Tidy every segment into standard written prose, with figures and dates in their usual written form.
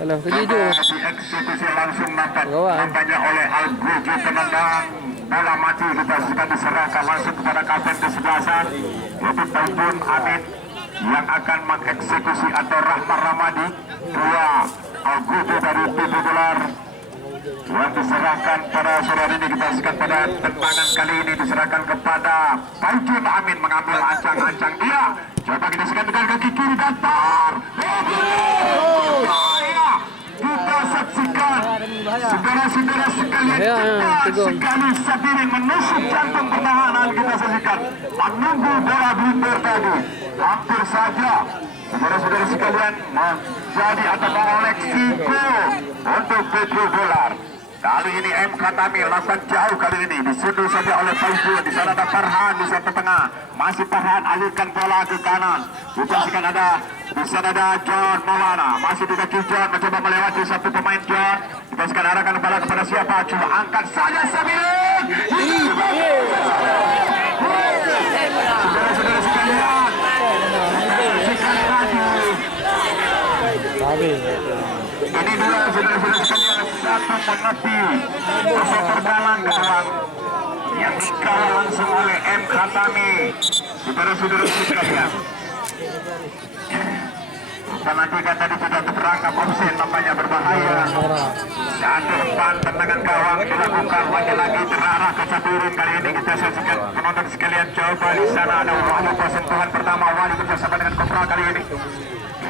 Alah, kejuju. Dieksekusi langsung Gawa. nampaknya oleh Al-Guju penendang bola mati. Kita sudah diserahkan langsung kepada kapten di sebelah sana, yaitu Taibun Amin yang akan mengeksekusi atau Rahmat Ramadi. Dua Al-Guju dari PP Dolar yang diserahkan pada sore ini. Kita saksikan pada tendangan kali ini diserahkan kepada Taibun Amin mengambil ancang-ancang dia. Coba kita saksikan dengan kaki kiri datar. Kita saksikan saudara-saudara sekalian, cepat sekali Sadiri menusuk jantung pertahanan. Kita saksikan menunggu bola blunder tadi. Hampir saja saudara-saudara sekalian menjadi atau mengoleksi gol untuk Petro Dolar. Kali ini M. Khatami lakukan jauh kali ini, disunduh saja oleh Faizul. Di sana ada Farhan di sana tengah, masih Farhan alihkan bola ke kanan. Dipastikan ada di sana ada John Maulana, masih di kaki John mencoba melewati satu pemain John. Dipastikan arahkan bola kepada siapa? Coba angkat saja Sabirin. Saudara-saudara sekalian, ini dua saudara-saudara sekalian, satu menepi proses perdalan gawang yang dikawal langsung oleh M. Khatami. Saudara-saudara sekalian, penantikan tadi sudah terperangkap offset, nampaknya berbahaya. Dan depan tendangan gawang dilakukan lagi-lagi terarah ke Sabirin. Kali ini kita saksikan penonton sekalian, coba di sana ada Wali persentuhan pertama, Wali bersama dengan Kopral kali ini.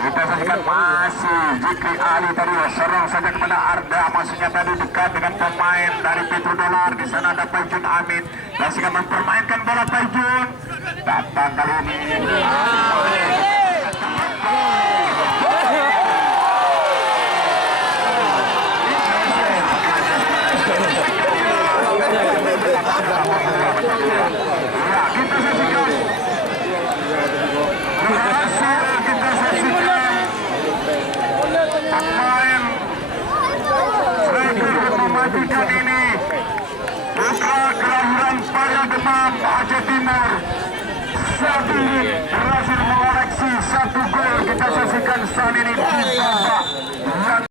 Kita saksikan masih Zikri Ali tadi serang saja kepada Arda, maksudnya tadi dekat dengan pemain dari Petro Dolar. Di sana ada Taijun Amin, saksikan mempermainkan bola Taijun. Datang kali ini mematikan ini putra kelahiran Paya Demam Aceh Timur. Sabirin berhasil mengoleksi satu gol. Kita saksikan saat ini di babak